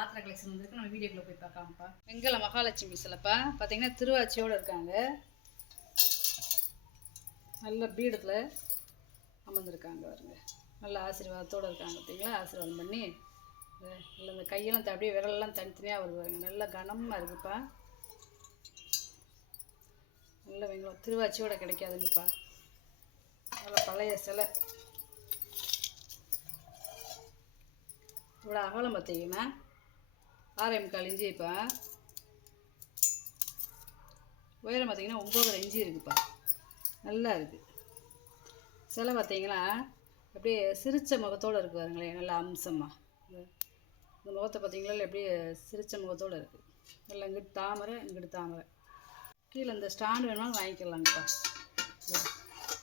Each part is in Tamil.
பாத்திர கலெக்ஷன் வந்துருக்கு. நம்ம வீடியோக்குள்ள போய் பார்க்கலாம்ப்பா. வெங்கல மகாலட்சுமி சிலைப்பா பார்த்தீங்கன்னா திருவாச்சியோடு இருக்காங்க. நல்ல பீடத்தில் அமர்ந்துருக்காங்க பாருங்க. நல்ல ஆசீர்வாதத்தோடு இருக்காங்க பார்த்தீங்களா. ஆசீர்வாதம் பண்ணி இல்லை இந்த கையெல்லாம் அப்படியே விரலெல்லாம் தனித்தனியாக வருது பாருங்க. நல்ல கனமாக இருக்குப்பா. நல்ல வெங்கலம் திருவாச்சியோட கிடைக்காதுங்கப்பா. நல்ல பழைய சிலை. இதோட அகலம் பார்த்தீங்கன்னா 6.25 இன்ச்சுப்பா. உயரம் பார்த்தீங்கன்னா 9.5 இன்ச்சு இருக்குப்பா. நல்லா இருக்குது சிலை. பார்த்தீங்கன்னா அப்படியே சிரித்த முகத்தோடு இருக்குது பாருங்களேன். நல்லா அம்சமாக இந்த முகத்தை பார்த்தீங்களா அப்படியே சிரித்த முகத்தோடு இருக்குது. நல்லா இங்கிட்டு தாமரை இங்கிட்டு தாமரை. கீழே இந்த ஸ்டாண்டு வேணாலும் வாங்கிக்கலாங்கப்பா.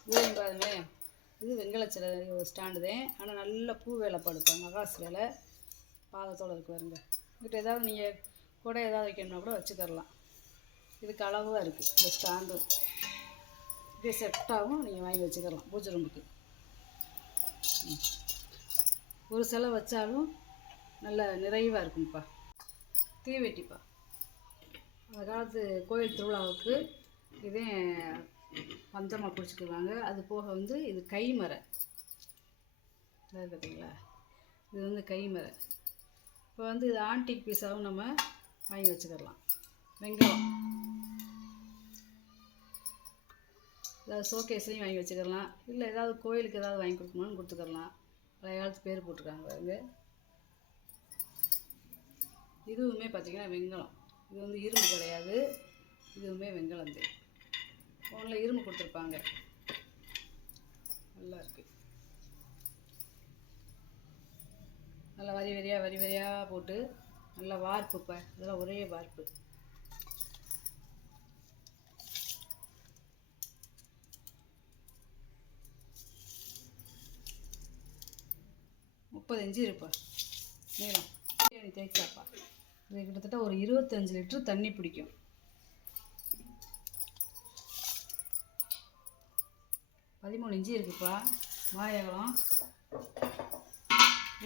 இதுவும் பாருங்க, இது வெங்கல சிலை ஸ்டாண்டு தான். ஆனால் நல்ல பூ வேலை படுப்பா. மகாசு வேலை பாதத்தோடு இருக்கு பாருங்க. இங்கிட்ட ஏதாவது நீங்கள் கூட ஏதாவது வைக்கணும்னா கூட வச்சுக்கரலாம். இதுக்கு அளவாக இருக்குது இந்த ஸ்டாண்டும். இதே செட்டாகவும் நீங்கள் வாங்கி வச்சுக்கலாம் பூஜை ரூமுக்கு. ஒரு சிலை வச்சாலும் நல்ல நிறைவாக இருக்கும்ப்பா. தீவெட்டிப்பா. அந்த காலத்து கோயில் திருவிழாவுக்கு இதே பந்தமாக பிடிச்சிக்குவாங்க. அது போக வந்து இது கைமரை பார்த்தீங்களா. இது வந்து கைமரை. இப்போ வந்து இது ஆன்டிக் பீஸாகவும் நம்ம வாங்கி வச்சுக்கலாம். வெங்கலம் ஏதாவது ஷோகேஸ்லையும் வாங்கி வச்சுக்கலாம். இல்லை ஏதாவது கோயிலுக்கு ஏதாவது வாங்கி கொடுக்கணும்னு கொடுத்துக்கலாம். பழைய காலத்து பேர் போட்டிருக்காங்க பாருங்க. இதுவுமே பார்த்திங்கன்னா வெங்கலம். இது வந்து இரும்பு கிடையாது. இதுவுமே வெங்கலம் தான். ஃபோனில் இரும்பு கொடுத்துருப்பாங்க. நல்லா இருக்குது. நல்லா வரி வரியாக போட்டு நல்லா வார்ப்புப்பா. இதெல்லாம் ஒரே வார்ப்பு. முப்பது இன்ச்சு இருப்பா நீளம். தேய்க்காப்பா. இது கிட்டத்தட்ட ஒரு 25 லிட்டர் தண்ணி பிடிக்கும். பதிமூணு இன்ச்சு இருக்குப்பா. வாயகலம்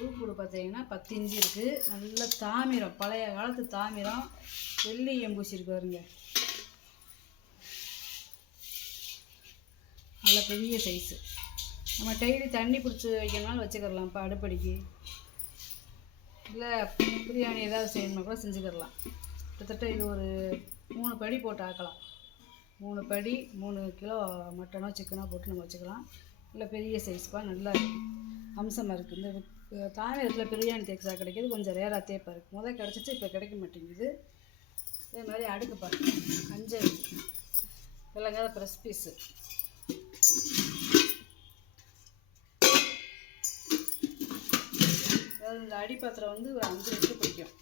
உள்கூடு பார்த்தீங்கன்னா 10 இன்ச்சு இருக்குது. நல்ல தாமிரம், பழைய காலத்து தாமிரம். வெள்ளி எம்பூசி இருக்கு பாருங்க. நல்ல பெரிய சைஸு. நம்ம டெய்லி தண்ணி பிடிச்சி வைக்கணும்னாலும் வச்சுக்கிறலாம்ப்பா. அடுப்படிக்கு இல்லை பிரியாணி ஏதாவது செய்யணும்னா கூட செஞ்சுக்கிடலாம். கிட்டத்தட்ட இது ஒரு 3 படி போட்டு ஆக்கலாம். 3 படி 3 கிலோ மட்டனோ சிக்கனோ போட்டு நம்ம வச்சுக்கலாம். இல்லை பெரிய சைஸ்ப்பா. நல்லா இருக்குது, அம்சமாக இருக்குது. இந்த தாமிரத்தில் பிரியாணி தேக்ஸா கிடைக்கிது. கொஞ்சம் ரேராக தேப்பாக இருக்குது. முதல் கிடச்சிச்சு, இப்போ கிடைக்க மாட்டேங்குது. இதே மாதிரி அடுக்குப்பா. அஞ்சல் இல்லைங்க ப்ரெஸ் பீஸு. அதாவது இந்த அடிப்பாத்திரம் வந்து ஒரு 5 லிட்டர் பிடிக்கும்.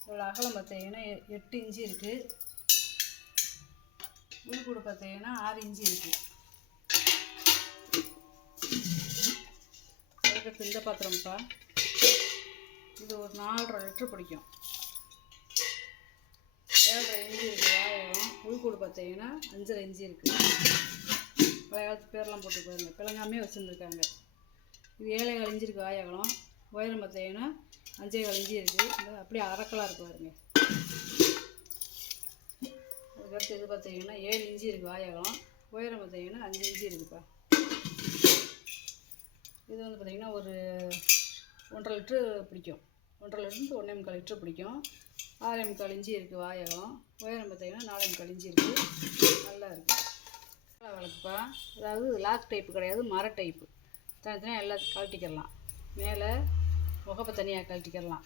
இதோட அகலம் பார்த்தீங்கன்னா 8 இன்ச்சு இருக்குது. உள்கூடு பார்த்தீங்கன்னா 6 இன்ச்சு இருக்குது. அதுக்கு இந்த பாத்திரம்ப்பா. இது ஒரு 4.5 லிட்டர் பிடிக்கும். 7.5 இன்ச்சு இருக்குது வாயகம். உள்கூடு பார்த்தீங்கன்னா 5.5 இன்ச்சு இருக்குது. பழைய காலத்து பேரெலாம் போட்டு பாருங்க. பிளங்காமே வச்சுருந்துருக்காங்க. இது 7.25 இன்ச்சு இருக்குது வாயகலம். உயரம் பார்த்தீங்கன்னா 5.25 இன்ச்சு இருக்குது. இந்த அப்படியே அரக்கலாக இருக்குது பாருங்க. அதுக்கடுத்து இது பார்த்தீங்கன்னா 7 இன்ச்சு இருக்குது வாயகலம். உயரம் பார்த்தீங்கன்னா 5 இன்ச்சு இருக்குப்பா. இது வந்து பார்த்திங்கன்னா ஒரு 1.5 லிட்ரு பிடிக்கும். 1.5 லிட்டருந்து 1.25 லிட்ரு பிடிக்கும். 6.25 இன்ச்சு இருக்குது வாயகம். உயரம் பார்த்தீங்கன்னா 4.25 இன்ச்சு இருக்குது. நல்லா இருக்குது விளக்குப்பா. அதாவது லாக் டைப்பு கிடையாது, மர டைப்பு. தனித்தனியாக எல்லாம் கழட்டிக்கிடலாம். மேலே முகப்பை தனியாக கழட்டிக்கிடலாம்.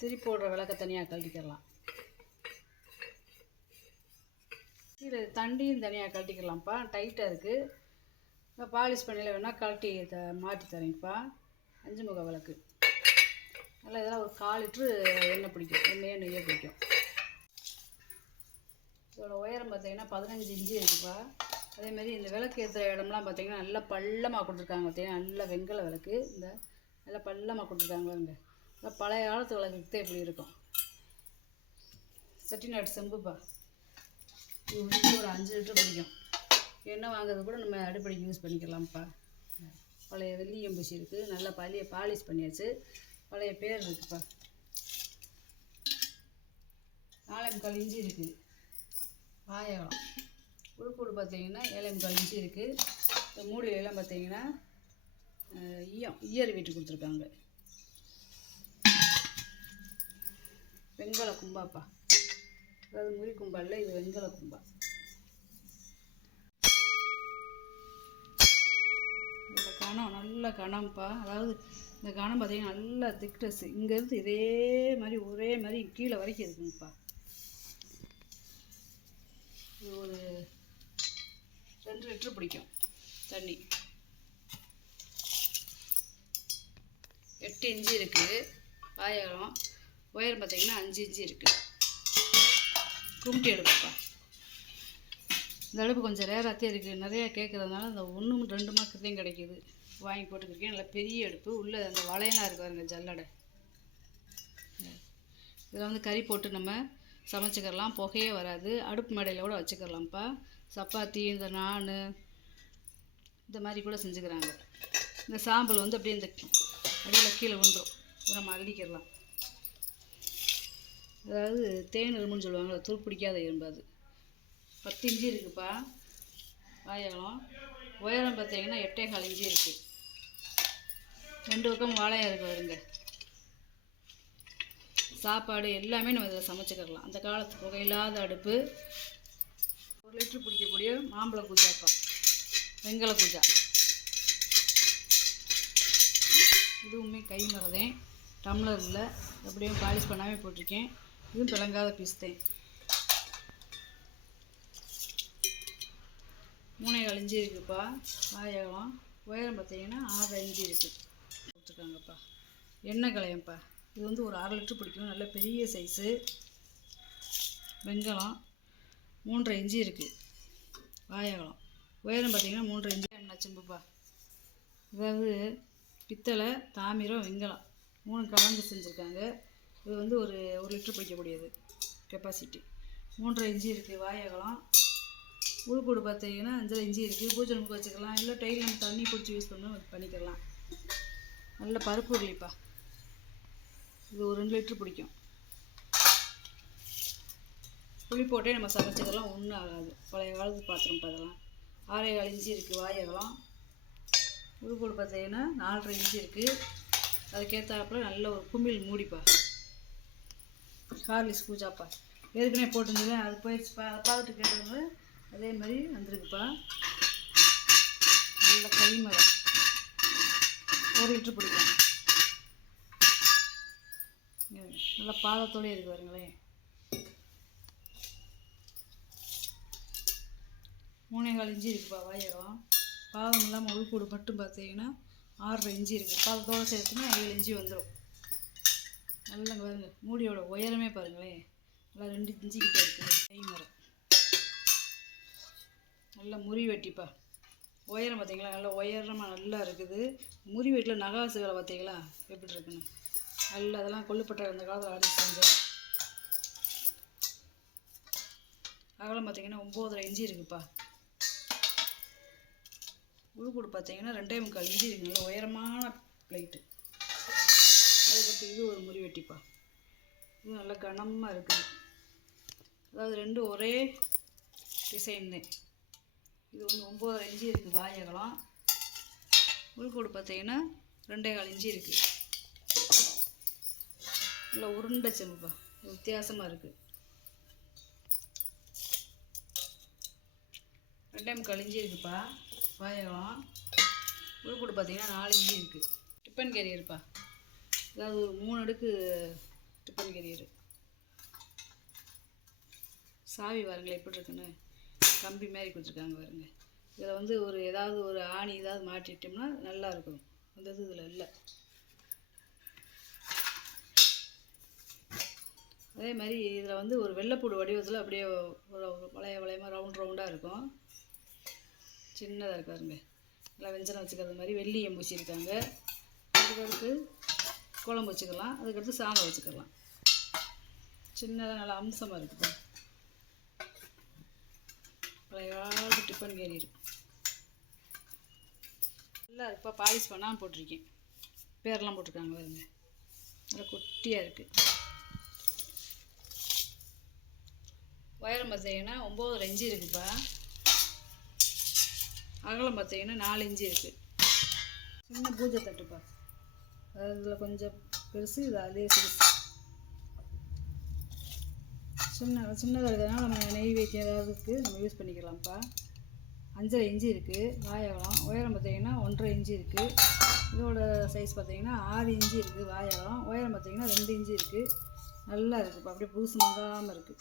திருப்பி போடுற விளக்க தனியாக கழட்டிக்கிடலாம். கீழே தண்டியும் தனியாக கழட்டிக்கலாம்ப்பா. டைட்டாக இருக்குது. பாலிஷ் பண்ணியில் வேணால் கழட்டி மாட்டி தரேங்கப்பா. 5 முக விளக்கு. நல்லா இதெல்லாம் ஒரு 4 லிட்ரு எண்ணெய் பிடிக்கும். நெய்யே பிடிக்கும். இதோட உயரம் பார்த்தீங்கன்னா 15 இன்ச்சு இருக்குப்பா. அதேமாதிரி இந்த விளக்கு ஏற்றுற இடம்லாம் பார்த்தீங்கன்னா நல்லா பள்ளமாக கொடுத்துருக்காங்க. பார்த்தீங்கன்னா நல்ல வெங்கல விளக்கு. இந்த நல்லா பள்ளமாக கொடுத்துருக்காங்க பாருங்க. நல்லா பழைய காலத்து விளக்குத்தே இப்படி இருக்கும். செட்டிநாடு செம்புப்பா. இது ஒரு 5 லிட்டர் பிடிக்கும். எண்ணெய் வாங்குறது கூட நம்ம அடுப்படிக்கு யூஸ் பண்ணிக்கலாம்ப்பா. பழைய வெள்ளி எம்பூசி இருக்குது, நல்லா பாலிஷ் பண்ணியாச்சு. பழைய பேர் இருக்குப்பா. 4.25 இன்ச்சு இருக்குது. வாயகம் உள்கூடு பார்த்தீங்கன்னா 7.25 இன்ச்சு இருக்குது. இந்த மூடியிலெல்லாம் பார்த்தீங்கன்னா ஈயர் வீட்டு கொடுத்துருக்காங்க. வெண்கல கும்பாப்பா, அதாவது முறி கும்பா இல்லை, இது வெண்கல கும்பா. இந்த கணம் நல்ல கணம்ப்பா. அதாவது இந்த கணம் பார்த்தீங்கன்னா நல்லா திக்னஸ், இங்கேருந்து இதே மாதிரி ஒரே மாதிரி கீழே வரைக்கும் இருக்குங்கப்பா. இது ஒரு 2 லிட்டரு பிடிக்கும் தண்ணி. 8 இன்ச்சு இருக்குது வாயகம். உயரம் பார்த்தீங்கன்னா 5 இன்ச்சு இருக்குது. கும்பிட்டு எடுப்பா. இந்த அடுப்பு கொஞ்சம் ரேராகத்தே இருக்குது, நிறையா கேட்குறதுனால இந்த 1 2 மார்க்கத்தையும் கிடைக்கிது, வாங்கி போட்டுக்கிருக்கேன். நல்லா பெரிய அடுப்பு, உள்ளே அந்த வளையெல்லாம் இருக்கு பாருங்க, ஜல்லடை. இதில் வந்து கறி போட்டு நம்ம சமைச்சிக்கிறலாம், புகையே வராது. அடுப்பு மேடையில் கூட வச்சுக்கிறலாம்ப்பா. சப்பாத்தி, இந்த நான் இந்த மாதிரி கூட செஞ்சுக்கிறாங்க. இந்த சாம்பல் வந்து அப்படியே இந்த அடியில் கீழே விழுந்துடும், நம்ம அள்ளிக்கிடலாம். அதாவது தேன் எறும்புன்னு சொல்லுவாங்கள்ல, துருப்பிடிக்காத எறும்பு, அது 10 இன்ச்சு இருக்குதுப்பா வாயகம். உயரம் பார்த்தீங்கன்னா 8.25 இன்ச்சு இருக்குது. 2 பக்கம் வாழையாக இருக்குது வருங்க. சாப்பாடு எல்லாமே நம்ம இதில் சமைச்சிக்கிறலாம். அந்த காலத்து புகையில்லாத அடுப்பு. 1 லிட்டரு பிடிக்கக்கூடிய மாம்பழ கூஜாப்பா, வெங்கல கூஜா. இதுவுமே கை மரதேன், டம்ளர் இல்லை, எப்படியும் பாலிஷ் பண்ணாமல் போட்டிருக்கேன். இதுவும் பிளங்காத பீஸ்தேன். 3.25 இன்ச்சு இருக்குதுப்பா வாயகம். உயரம் பார்த்தீங்கன்னா 6.5 இன்ச்சு இருக்குது கொடுத்துருக்காங்கப்பா. எண்ணெய் கலையம்ப்பா. இது வந்து ஒரு 1/2 லிட்டரு பிடிக்கும், நல்ல பெரிய சைஸு. வெங்கலம் 3.5 இன்ச்சு இருக்குது வாயகம். உயரம் பார்த்தீங்கன்னா 3.5 இன்ச்சு. எண்ணெய் செம்புப்பா. அதாவது பித்தளை, தாமிரம், வெங்கலம் 3 கலந்து செஞ்சுருக்காங்க. இது வந்து ஒரு லிட்டரு பிடிக்கக்கூடியது கெப்பாசிட்டி. 3.5 இன்ச்சு இருக்குது வாயகம். உள்கூடு பார்த்தீங்கன்னா 5.5 இன்ச்சு இருக்குது. பூஜை நமக்கு வச்சுக்கலாம், இல்லை டைல் நம்ம தண்ணி பிடிச்சி யூஸ் பண்ணிக்கலாம். நல்ல பருப்பு உருளிப்பா. இது ஒரு 2 லிட்டரு பிடிக்கும். புளி போட்டே நம்ம சமைச்சிக்கலாம், ஒன்றும் ஆகாது. பழைய காலத்து பாத்திரம் அதெல்லாம். 6.25 இன்ச்சு இருக்குது வாயகம். உள்கூடு பார்த்தீங்கன்னா 4.5 இன்ச்சு இருக்குது. அதுக்கேற்றாப்புல நல்ல ஒரு குமிழ் மூடிப்பா. ஹார்லிக்ஸ் பூஜாப்பா ஏற்கனவே போட்டுருந்தது, அது போயிடுச்சுப்பா. அதை பார்த்துட்டு கேட்டவங்க அதே மாதிரி வந்துருக்குப்பா. நல்ல கை மரம், 1 லிட்டரு பிடிக்கும். நல்லா பாதத்தோடய இருக்குது பாருங்களேன். 3.25 இன்ச்சு இருக்குப்பா வாயகம். பாதம் இல்லாமல் உள்கூடு மட்டும் பார்த்தீங்கன்னா 6.5 இன்ச்சு இருக்குது. பாதத்தோடு சேர்த்துனா 7 இன்ச்சு வந்துடும். நல்லா பாருங்க, மூடியோட உயரமே பாருங்களேன், நல்லா 2 இன்ச்சு கிட்ட இருக்குது. கை மரம் நல்லா முறி வெட்டிப்பா. உயரம் பார்த்தீங்களா, நல்லா உயரமாக நல்லா இருக்குது. முறி வெட்டில் நகாசுகளை பார்த்தீங்களா எப்படி இருக்குன்னு. நல்லா அதெல்லாம் கொல்லுப்பட்ட அந்த காலத்தில் அடிச்சு செஞ்சோம். அகலம் பார்த்தீங்கன்னா 9.5 இன்ச்சு இருக்குப்பா. உள்கூடு பார்த்தீங்கன்னா 2.25 இன்ச்சு இருக்குது. நல்ல உயரமான பிளேட்டு. அதுக்கடுத்து இது ஒரு முறி வெட்டிப்பா. இது நல்லா கனமாக இருக்குது. அதாவது 2 ஒரே டிசைன் தான். இது வந்து 9.5 இன்ச்சு இருக்குது வாயகம். உள்கூடு பார்த்தீங்கன்னா 2.25 இன்ச்சு இருக்குது. நல்லா உருண்டை செம்புப்பா, வித்தியாசமாக இருக்குது. 2.25 இன்ச்சு இருக்குப்பா வாயகம். உள்கூடு பார்த்தீங்கன்னா 4 இன்ச்சு இருக்குது. டிஃபன் கேரியர்ப்பா. அதாவது ஒரு 3 அடுக்கு டிஃபன் கேரியர். சாவி பாருங்களேன் எப்படி இருக்குன்னு, கம்பி மாதிரி கொடுத்துருக்காங்க பாருங்க. இதில் வந்து ஏதாவது ஒரு ஆணி ஏதாவது மாட்டிட்டோம்னா நல்லா இருக்கும். அந்த இதில் இல்லை. அதே மாதிரி இதில் வந்து ஒரு வெள்ளைப்பூடு வடிவத்தில் அப்படியே ஒரு வளையமாக ரவுண்டாக இருக்கும். சின்னதாக இருக்காருங்க. நல்லா வெஞ்சனம் வச்சுக்கிறது மாதிரி வெள்ளி எம்பூசி இருக்காங்க. அதுக்கடுத்து குழம்பு வச்சுக்கலாம், அதுக்கடுத்து சாதம் வச்சுக்கலாம். சின்னதாக நல்லா அம்சமாக இருக்குப்பா. பழைய காலத்து டிஃபன் கேரியர். நல்லா இருக்குப்பா. பாலிஷ் பண்ணாமல் போட்டிருக்கேன். பேரெல்லாம் போட்டிருக்காங்க பாருங்க. நல்லா குட்டியாக இருக்குது. உயரம் பார்த்தீங்கன்னா 9 இன்ச்சு இருக்குப்பா. அகலம் பார்த்தீங்கன்னா 4 இன்ச்சு இருக்குது. சின்ன பூஜை தட்டுப்பா. அதில் கொஞ்சம் பெருசு, இது அதே பெருசு. சின்னதாக இருக்கிறதுனால நம்ம நெய்வேத்தியம் ஏதாவதுக்கு நம்ம யூஸ் பண்ணிக்கலாம்ப்பா. 5.5 இன்ச்சு இருக்குது வாயகலம். உயரம் பார்த்தீங்கன்னா 1.5 இன்ச்சு இருக்குது. இதோட சைஸ் பார்த்தீங்கன்னா 6 இன்ச்சு இருக்குது வாயகலம். உயரம் பார்த்தீங்கன்னா 2 இன்ச்சு இருக்குது. நல்லா இருக்குதுப்பா. அப்படியே புதுசு மங்காமல் இருக்குது.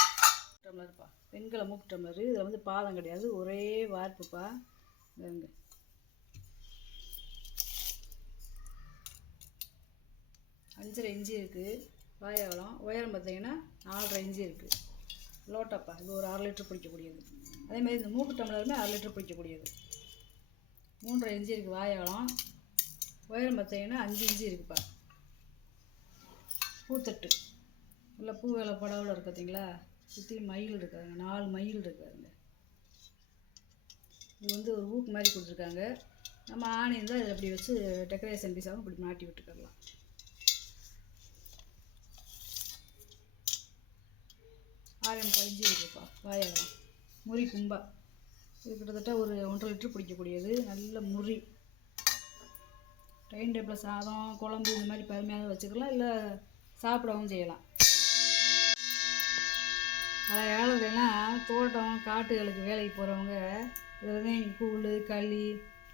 டம்ளர்ப்பா. வெண்கல மூக்கு டம்ளரு. இதில் வந்து பாதம் கிடையாது, ஒரே வார்ப்புப்பா. இங்கே 5.5 இன்ச்சு இருக்குது வாயகலம். உயரம் பார்த்தீங்கன்னா 4.5 இன்ச்சு இருக்குது. லோட்டாப்பா. இது ஒரு 6 லிட்டர் பிடிக்கக்கூடியது. அதேமாதிரி இந்த மூக்கு டம்ளருமே 6 லிட்டர் பிடிக்கக்கூடியது. 3.5 இன்ச்சு இருக்குது வாயகலம். உயரம் பார்த்தீங்கன்னா 5 இன்ச்சு இருக்குப்பா. பூத்தட்டு நல்லா பூ வேலை படவில் இருக்கு பார்த்தீங்களா. சுற்றி மயில் இருக்காதுங்க, 4 மயில் இருக்காதுங்க. இது வந்து ஒரு ஊக்கு மாதிரி கொடுத்துருக்காங்க. நம்ம ஆணி இருந்தால் இதில் அப்படி வச்சு டெக்கரேஷன் பீஸாகவும் இப்படி மாட்டி விட்டுக்கலாம். 6.5 இன்ச்சு இருக்குப்பா வாயகலம். முறி கும்பா. இது கிட்டத்தட்ட ஒரு 1.5 லிட்டர் பிடிக்கக்கூடியது. நல்ல முறி. டைனிங் டேபிளில் சாதம், குழம்பு இந்த மாதிரி பருமையாக வச்சுக்கலாம், இல்லை சாப்பிடவும் செய்யலாம். பழைய காலத்துலலாம் தோட்டம் காட்டுகளுக்கு வேலைக்கு போகிறவங்க இதில் கூழ் களி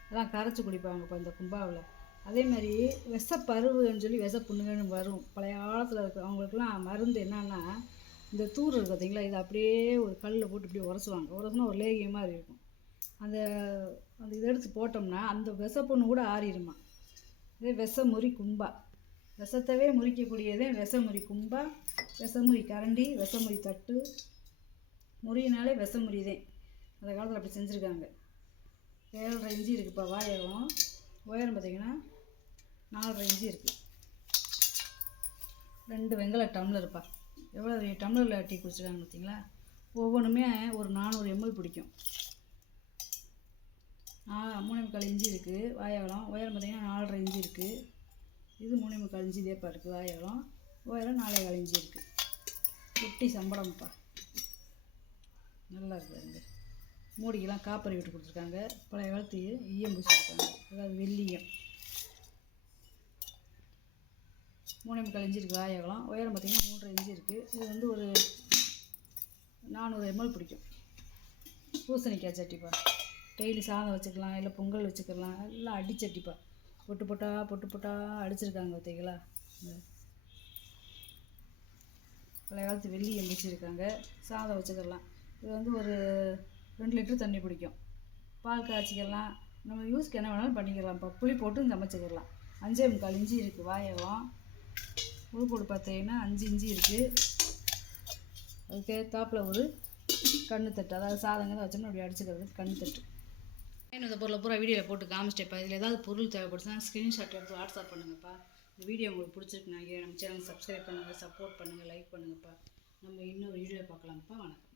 எல்லாம் கரைச்சி குடிப்பாங்க இப்போ இந்த கும்பாவில். அதே மாதிரி விஷப்பருவுன்னு சொல்லி விஷப்புண்ணுங்கன்னு வரும். பழைய காலத்தில் இருக்கிறவங்களுக்குலாம் மருந்து என்னன்னா, இந்த தூர் இருக்குது பார்த்தீங்களா, இதை அப்படியே ஒரு கல்லில் போட்டு இப்படி உரசுவாங்க. உரசுனா ஒரு லேகியம் மாதிரி இருக்கும். அந்த அந்த இதை எடுத்து போட்டோம்னா அந்த விஷப்புண்ணு கூட ஆறிடுமா. இதே விஷமுறி கும்பா. விஷத்தவே முறிக்கக்கூடியதே விஷமுறி கும்பா, விஷமுறி கரண்டி, விஷமுறி தட்டு. முறியினாலே விஷமுறிதே. அந்த காலத்தில் அப்படி செஞ்சுருக்காங்க. 7.5 இன்ச்சு இருக்குப்பா வாயகம். உயரம் பார்த்திங்கன்னா 4.5 இன்ச்சு இருக்குது. 2 வெங்கல டம்ளருப்பா. எவ்வளோ டம்ளரில் டீ குடிச்சிருக்காங்க பார்த்தீங்களா. ஒவ்வொன்றுமே ஒரு 400 ml பிடிக்கும். 3.25 இன்ச்சு இருக்குது வாயகலம். உயரம் பார்த்திங்கன்னா 4.5 இன்ச்சு இருக்குது. இது 3.25 இன்ச்சு இதேப்பா இருக்குது வாயகலம். உயரம் 4.25 இன்ச்சு இருக்குது. குட்டி சம்பளம்ப்பா. நல்லா இருக்குதுங்க. மூடிக்கெல்லாம் காப்பரி விட்டு கொடுத்துருக்காங்க. பழைய காலத்து ஈயம் பூசிருக்காங்க, அதாவது வெள்ளியம். 3.25 இன்ச்சு இருக்குது வாயகலம். உயரம் பார்த்திங்கன்னா 3.5 இன்ச்சு இருக்குது. இது வந்து ஒரு 400 ml பிடிக்கும். பூசணிக்காய் சட்டிப்பா. டெய்லி சாதம் வச்சுக்கலாம், இல்லை பொங்கல் வச்சுக்கலாம். எல்லாம் அடிச்சட்டிப்பா. பொட்டு பொட்டா அடிச்சிருக்காங்க பார்த்தீங்களா. பழைய காலத்து வெள்ளியம் வச்சுருக்காங்க. சாதம் வச்சுக்கலாம். இது வந்து ஒரு 2 லிட்டர் தண்ணி பிடிக்கும். பால் காய்ச்சிக்கலாம். நம்ம யூஸ்க்கு என்ன வேணாலும் பண்ணிக்கலாம்ப்பா. புளி போட்டு சமைச்சிக்கலாம். 5.25 இன்ச்சு இருக்குது வாயகம். உள்கூடு பார்த்தீங்கன்னா 5 இன்ச்சு இருக்குது. அதுக்கு தாப்பில் ஒரு கண்ணு தட்டு, அதாவது சாதங்க தான் வச்சோம்னா அப்படி அடிச்சுக்கிறதுக்கு கண்ணு தட்டு. இந்த பொருளை பூரா வீடியோவில் போட்டு காமிச்சிட்டேப்பா. இதில் ஏதாவது பொருள் தேவைப்படுச்சுன்னா ஸ்க்ரீன்ஷாட் எடுத்து வாட்ஸ்அப் பண்ணுங்கப்பா. இந்த வீடியோ உங்களுக்கு பிடிச்சிருக்கு. நம்ம சேனல் சப்ஸ்கிரைப் பண்ணுங்கள், சப்போர்ட் பண்ணுங்கள், லைக் பண்ணுங்கப்பா. நம்ம இன்னொரு வீடியோ பார்க்கலாம்ப்பா. வணக்கம்.